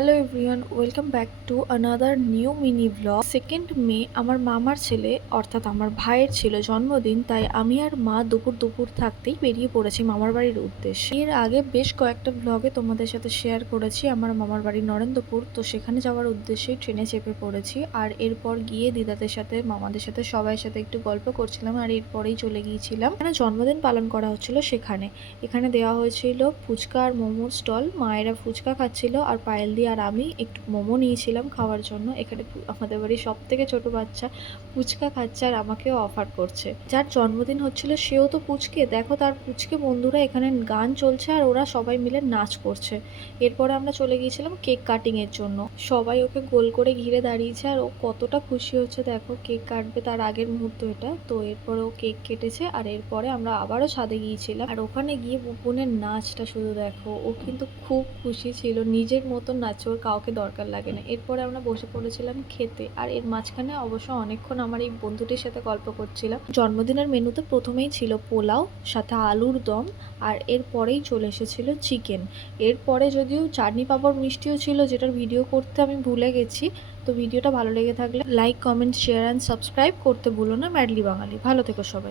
Hello everyone, welcome back to another new mini blog. 2nd মে আমার মামার ছেলে অর্থাৎ আমার ভাইয়ের ছিল জন্মদিন, তাই আমি আর মা দুপুর দুপুর থাকতেই বেরিয়ে পড়েছি মামার বাড়ির উদ্দেশ্যে। এর আগে বেশ কয়েকটা ব্লগে তোমাদের সাথে শেয়ার করেছি আমার মামার বাড়ি নরেন্দ্রপুর, তো সেখানে যাওয়ার উদ্দেশ্যেই ট্রেনে চেপে পড়েছি। আর এরপর গিয়ে দিদাদের সাথে মামাদের সাথে সবাই সাথে একটু গল্প করছিলাম, আর এরপরেই চলে গিয়েছিলাম এখানে জন্মদিন পালন করা হচ্ছিল। এখানে দেওয়া হয়েছিল ফুচকা আর মোমোর স্টল। মায়েরা ফুচকা খাচ্ছিল আর পায়েল দি আর আমি একটু মোমো নিয়েছিলাম খাওয়ার জন্য। এখানে আমাদের বাড়ির সব থেকে ছোট বাচ্চা ফুচকা খাচ্ছে আর আমাকেও অফার করছে। যার জন্মদিন হচ্ছিল সেও তো পুচকে, দেখো তার পুচকে বন্ধুরা এখানে গান চলছে আর ওরা সবাই মিলে নাচ করছে। এরপরে আমরা চলে গিয়েছিলাম কেক কাটিং এর জন্য। সবাই ওকে গোল করে ঘিরে দাঁড়িয়েছে আর ও কতটা খুশি হচ্ছে দেখো, কেক কাটবে তার আগের মুহূর্ত এটা। তো এরপরে ও কেক কেটেছে আর এরপরে আমরা আবারও ছাদে গিয়েছিলাম। আর ওখানে গিয়ে বুপুনের নাচটা শুধু দেখো, ও কিন্তু খুব খুশি ছিল, নিজের মতন নাচে, ওর কাউকে দরকার লাগে না। এরপরে আমরা বসে পড়েছিলাম খেতে, আর এর মাঝখানে অবশ্য অনেকক্ষণ আমার এই বন্ধুটির সাথে গল্প করছিলাম। জন্মদিনের মেনুতে প্রথমেই ছিল পোলাও, সাথে আলুর দম, আর এরপরেই চলে এসেছিল চিকেন। এরপরে যদিও চাটনি পাঁপড় মিষ্টিও ছিল, যেটার ভিডিও করতে আমি ভুলে গেছি। তো ভিডিওটা ভালো লেগে থাকলে like, comment, share and subscribe করতে ভুলো না। ম্যাডলি বাঙালি, ভালো থেকো সবাই।